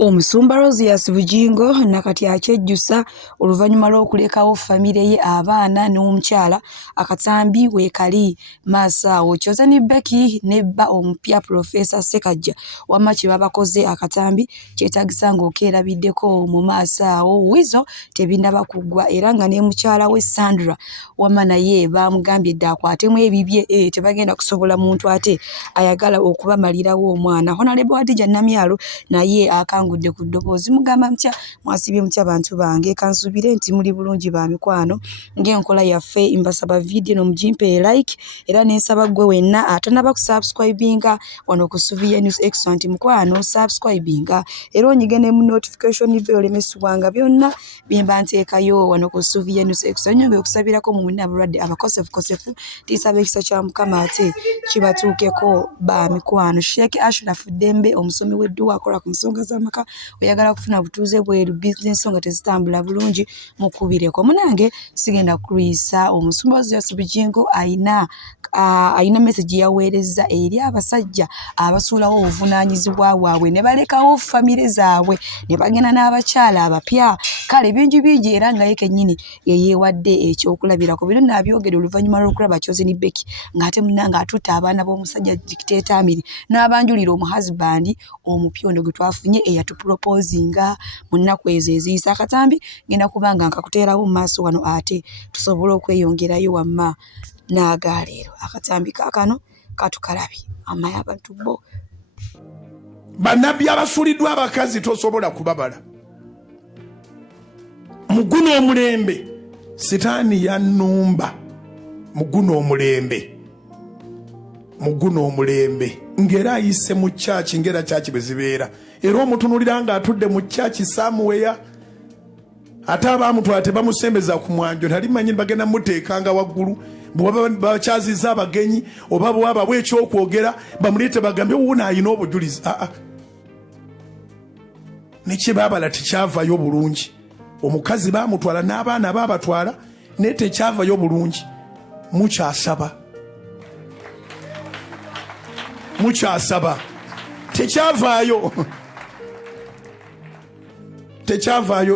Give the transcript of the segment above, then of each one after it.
Omusumba Rosias Bujingo nakati akyejjusa oluvannyuma lw'okulekawo famire ye abaana n'omukyala akatambi weekali Masaawo. Kyozani Becky nebba omupya Professor Ssekaggya wamma kye babakoze akatambi kyetaagisa ng'okeerabiddeko mu Masaawo. Wizo tebindaba kuggwa era nga ne mukyala we Sandra wamma naye baamugambye dda akwatemu ebibye tebagenda kusobola muntu ate ayagala okubamalirawo omwana. Honorable Hadija Namyalo naye akangudde ku ddoboozi mugamba mutya mwasibye mutya bantu bange kansubire nti muli bulungi ba mikwano ng'enkola yaffe mbasaba video nomugimpe like era nensaba gwe wenna atanaba kusubscribinga wano ku Suvia News Excellent mukwano subscribinga era onyigene mu notification bell olemesibwanga byonna byemba nteekayo wano ku Suvia News Excellent. Nyonge okusabirako mu mwina bulwadde abakosefu tisaba ekisa kya Mukama ate kibatuukeko ba mikwano. Sheikh Ashraf Dembe omusomi w'edduwa akola ku nsonga z'amaka oyagala kufuna butuuze bweru bizinesi nga tezitambula bulungi mukubireko. Munange sigenda kuyisa omusumba Rosias Bujingo ayina message yaweereza eri abasajja abasuulawo obuvunaanyizibwa bwabwe ne balekawo famire zaabwe ne bagenda n'abakyala abapya. Kale bingi era nga ye kennyini yeyeewadde ekyokulabirako. Bino nabyogera oluvannyuma lw'okulaba Kyozeni Becky ng'ate munnange atutte abaana b'omusajja Dictator Amiri n'abanjulira omuhazibandi omupyondo gwe twafunye eyatuproposinga mu nnaku ezo eziyisa. Akatambi ngenda kubanga nkakuteerawo mu maaso wano ate tusobole okweyongerayo wamma n'agaleero. Akatambi kaakano katukalabi amaye abantu bo bannabbi abasuuliddwa abakazi tosobola kubabala. Muguno omulembe sitaani yannumba muguno omulembe ngera ayise mu church ngera church bezibeera era omutunulira nga atudde mu church somewhere ate abamutwala tebamusembeza ku mwanjo talimanyi bagenda muteekanga waggulu bwaba bakyaziza abagenyi oba bwaba bw'ekyokwogera bamuleete bagambe wuuna ayina obujulizi. Nekyebabala tekyavayo bulungi. Omukazi baamutwala n'abaana baabatwala naye tekyavayo bulungi. Mukyasaba tekyavaayo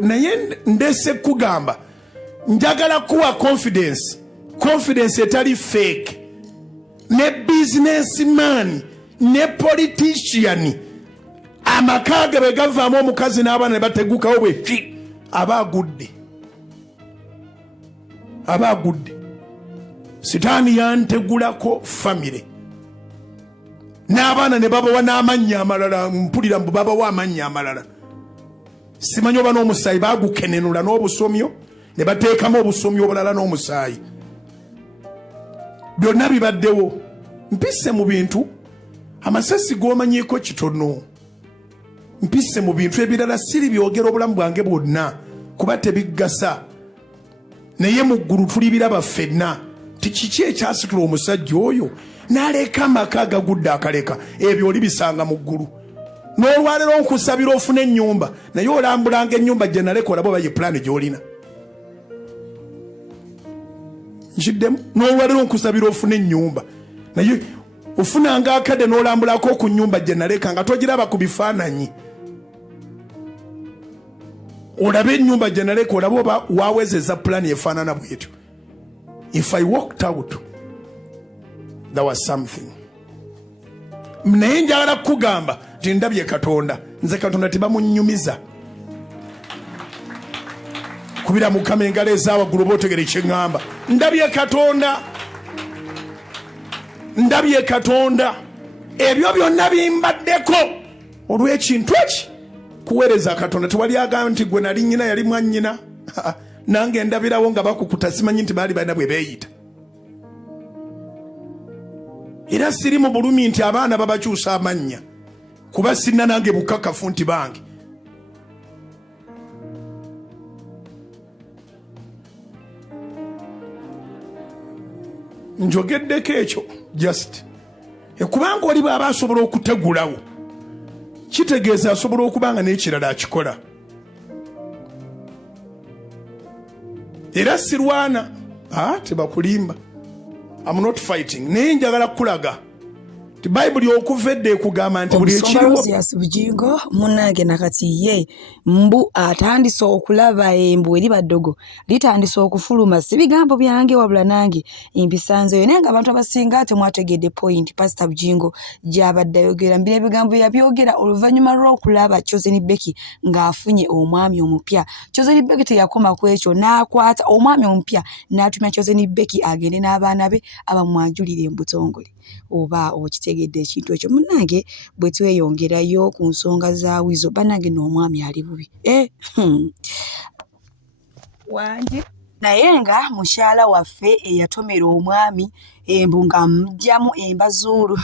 naye ndese kugamba njagala kuwa confidence etali fake. Ne businessman ne politician amakaga bwe gavaamu omukazi n'abaana ne bategukawo bwe abagudde sitaani yantegulako famire n'abaana ne babawa n'amannya amalala. Mpulira mbu babawa amannya amalala simanyi oba n'omusaayi bagukenenula n'obusomyo ne bateekamu obusomyo obulala n'omusaayi byonna bibaddewo. Mpisse mu bintu amasasi g'omanyiiko kitono. Mpisse mu bintu ebirala siri byogera obulamu bwange bwonna kuba tebiggasa naye mu ggulu tuli biraba ffenna. Tikiki ekyasitula omusajja oyo n'aleka amaka agagudde akaleka ebyo oli bisanga mu ggulu. N'olwalero nkusabira ofune ennyumba naye olambulanga ennyumba gye naleka olaba oba ye pulaani gy'olina. Nkiddemu n'olwalero nkusabira ofune ennyumba naye ofunanga akadde n'olambulako ku nnyumba gye naleka nga togiraba ku bifaananyi. Olabe ennyumba gye naleka olaba oba waawezeza pulaani efaanana bwetyo. If I walked out, there was something. Naye njagala kugamba nti ndabye Katonda. Nze Katonda tebamunnyumiza. Kubira Mukama engalo ezaawaggulu bootegere kye ŋŋamba. Ndabye Katonda. Ebyo byonna bimbaddeko olw'ekintu eki kuweereza Katonda. Tewali agamba nti gwe nali nnyina yali mwannyina. Nange ndabirawo nga bakukuta simanyi nti baali balina bwe beeyita. Era siri mu bulumi nti abaana babakyusa amannya kuba sirina nange bukakafu nti bange. Njogeddeko ekyo just kubanga oli bw'aba asobola okutegulawo kitegeeza asobola okubanga n'ekirala akikola. Era sirwana tebakulimba. I'm not fighting. Naye njagala kulaga Bible okuvedde kugamba nti buli ekiriwo Bugingo munange nakati ye mbu atandise okulaba embu eri baddogo litandise okufuluma si bigambo byange wabula nange empisanzeyo naye nga abantu abasinga temwategedde point Pastor Bugingo gy'abadde ayogera mbira ebigambo yabyogera oluvannyuma lw'okulaba Chosen Becky ng'afunye omwami omupya. Chosen Becky teyakoma ku ekyo n'akwata omwami omupya n'atumya Chosen Becky agende n'abaana be abamwanjulire embutongole. Oba okitegedde ekintu ekyo munnange bwe tweyongerayo ku nsonga za wizo bannange n'omwami ali bubi wangi naye nga mukyala waffe eyatomera omwami embu ng'amugyamu embazulu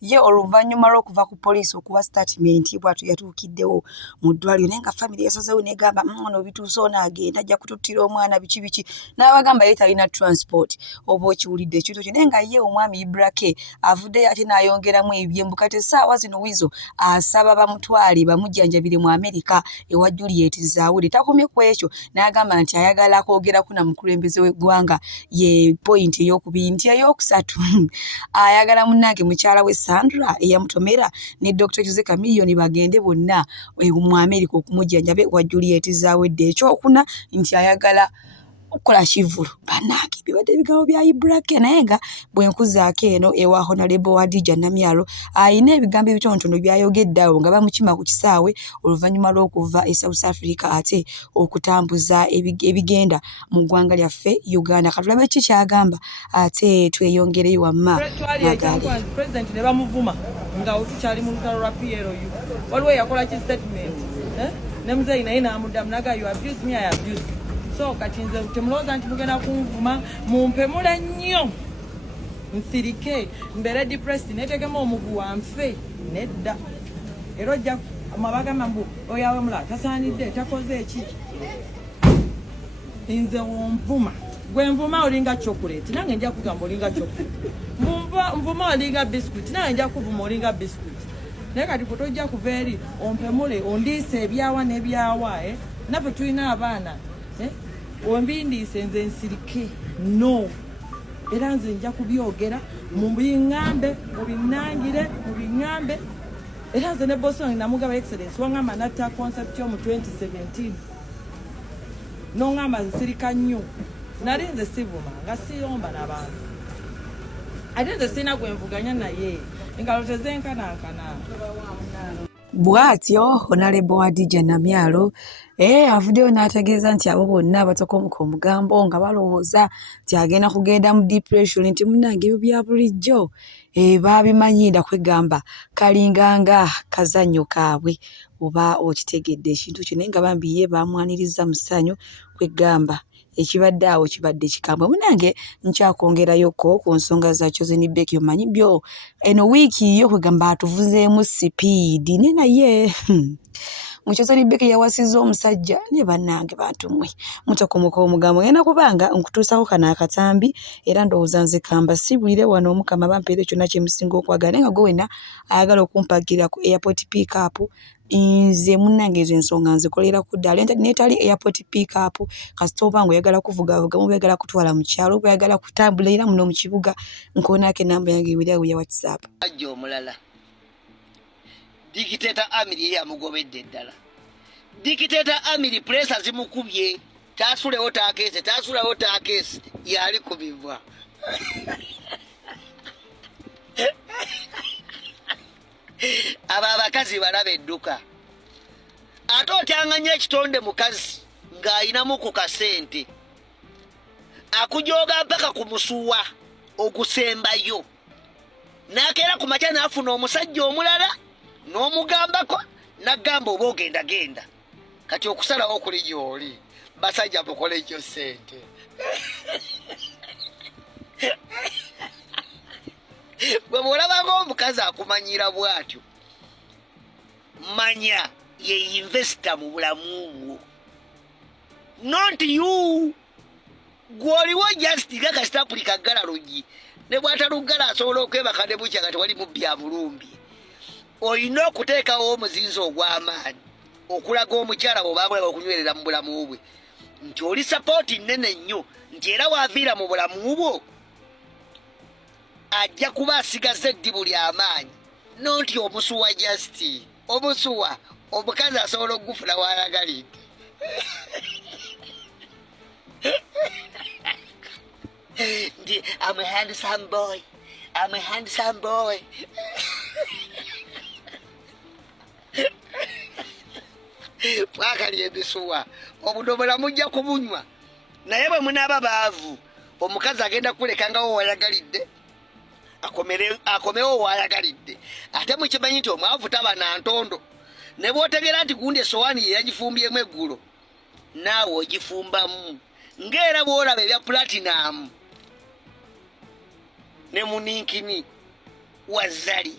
ye oluvannyuma lw'okuva ku poliisi okuba statement bw'atyo yatuukiddewo mu ddwaliro naye nga famire yasazeewo negamba ono bituuse ono agenda ajja kututtira omwana biki n'abagamba ye talina transport oba okiwulidde ekintu kyo naye nga ye omwami Ibrake avuddeyo ate n'ayongeramu ebyembu kati essaawa zino wizo asaba bamutwale bamujjanjabire mu Amerika ewa Juliet Zawule takomye ku ekyo n'agamba nti ayagala kwogerako na mukulembeze w'eggwanga ye point ey'okubiri nti eyokusatu ayagala munnange mukyala we Sandra eyamutomera ne Dr. Jose Chameleone bagende bonna mu Amerika okumujjanjabe wa Juliet Zawedde ekyokuna nti ayagala okukola kivulu bannange bibadde ebigambo bya Ibrake naye nga bwe nkuzaako eno ewa Honorable Hadija Namyalo ayina ebigambo ebitonotono byayogedde awo nga bamukima ku kisaawe oluvannyuma lw'okuva e South Africa ate okutambuza ebigenda mu ggwanga lyaffe Uganda katulabe ki kyagamba ate tweyongereyo wamma President ne bamuvuma nga otukyali mu lutalo lwa PLU waliwo yakola ki statement ne muzeeyi naye n'amuddamu naga you abuse me I abuse so kati nze temulowooza nti mugenda kunvuma mumpemule nnyo nsirike mbeere depressed neetegemu omugu wanfe nedda era ojja amabagamba mbu oyawe mulala tasaanidde takoze eki nze wonvuma gwe nvuma olinga chocolate nange nja kugamba olinga chocolate nvuma olinga biscuit nange nja kuvuma olinga biscuit naye kati kutojja kuva eri ompemule ondiise ebyawa n'ebyawa naffe tulina abaana ombindiise nze nsirike no era nze nja kubyogera mubiŋŋambe mubinangire mubiŋŋambe era nze ne Boston namugaba excellence wangamba natta concept yo mu 2017 nongamba nsirika nnyo nali nze sivuma nga siyomba n'abantu ate nze sina gwenvuganya naye engalo tezenkanankana bw'atyo Honorable Hadija Namyalo avuddeyo n'ategeeza nti abo bonna batakomuka omugambo nga balowooza nti agenda kugenda mu depression nti munnange ebyo bya bulijjo baabimanyinda kwegamba kalinganga kazannyo kaabwe oba okitegedde ekintu kyo naye nga bambi ye baamwaniriza musanyu kwegamba ekibadde awo kibadde kikambwe munange nkyakwongerayoko ku nsonga za Chosen Becky omanyi byo eno wiiki yo kwegamba atuvuzeemu sipiidi ne naye mu Chosen Becky yawasizza omusajja ne bannange bantu mmwe mutakomoka omugambo ngenda kubanga nkutuusako kano akatambi era ndowooza nze kamba sibulire wano omukama bampeere kyonna kye musinga okwagala naye nga gwe wena ayagala okumpagira ku airport pick up nze munnange ezo ensonga nzikolera ku ddala netali airport pick up kasita oba nga oyagala kuvugavuga mu bayagala kutwala mu kyalo oba oyagala kutambula era muno mu kibuga nkoonako enamba yange ewirawo ya WhatsApp ajja omulala Dictator Amiri ye yamugobedde ddala Dictator Amiri presa zimukubye taasulewo taakeese yali kubibwa aba abakazi balaba edduka ate otyanganya ekitonde mukazi ng'ayinamu ku kasente akujooga mpaka ku musuwa ogusembayo n'akeera ku makya n'afuna omusajja omulala n'omugambako n'agamba oba ogenda kati okusalawo okuli gy'oli basajja mukole ekyo ssente bwe bw'olabanga omukazi akumanyira bw'atyo manya ye investor mu bulamu bwo not you gw'oliwo just nga kasitapuli kaggala lugi ne bw'ataluggala asobola okwebaka ne bukya nga tewali mubbi amulumbye olina okuteekawo omuzinzi ogw'amaanyi okulaga omukyala bw'obanga okunywerera mu bulamu bwe nti oli sapooti nnene nnyo nti era waaviira mu bulamu bwo ajja kuba asigaze eddibu ly'amaanyi nonti omusuwa Justin omusuwa omukazi asobola okugufuna w'ayagalidde ndi I'm a handsome boy pwakali ebisuwa obudomola mujja kubunywa naye bwe munaaba baavu omukazi agenda kuleka nga wayagalidde akomewo wayagalidde ate mukimanyi nti omwavu taba na ntondo ne bw'otegeera nti gundi esowaani ye yagifumbyemu eggulo naawe ogifumbamu ng'era bw'olaba ebya platinum ne muninkini wazali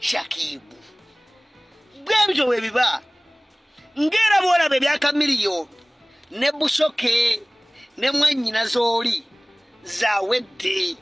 shakibu bwe bityo bwe biba ng'era bw'olaba ebya kamiliyoni ne busoke ne mwannyina zooli zawedde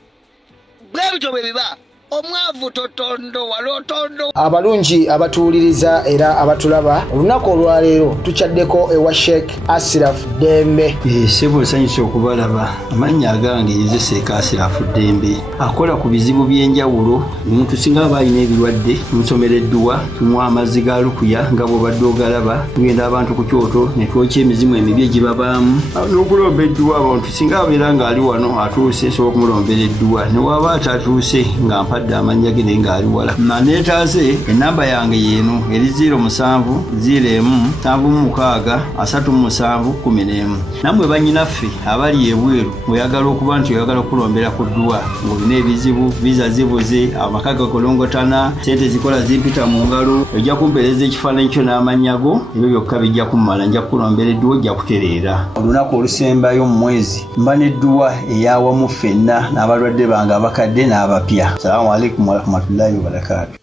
bwe bityo bwe biba omwavu totondo walotondo. Abalungi abatuwuliriza era abatulaba olunaku olwaleero tukyaddeko ewa Sheikh Ashraf Dembe. Sebo nsanyusa okubalaba. Amannya agange nze Sheikh Ashraf Dembe akola ku bizibu by'enjawulo. Omuntu singa aba alina ebirwadde musomereddwa tunywa amazzi ga lukuya nga bw'obadde ogalaba tugenda abantu ku kyoto ne twokya emizimu emibi egibabaamu n'okulomba edduwa abantu singa abeera ng'ali wano atuuse sobola okumulombera edduwa ne waba atatuuse nga mpadde amannya ge naye ng'ali wala neetaase ennamba yange yeeno eri 0707363711 nammwe bannyinaffe abali ebweru oyagala okuba nti oyagala okulombera ku dduwa ng'olina ebizibu viza zibuze amaka gakolongotana sente zikola zimpita mu ngalo ojja kumpeereza ekifaananyi kyo n'amannya go ebyo byokka bijja kummala nja kukulombera edduwa ojja kutereera olunaku olusembayo mu mwezi mba n'edduwa ey'awamu ffenna n'abalwadde bange abakadde n'abapya. Assalamu alaikum warahmatullahi wabarakatuh.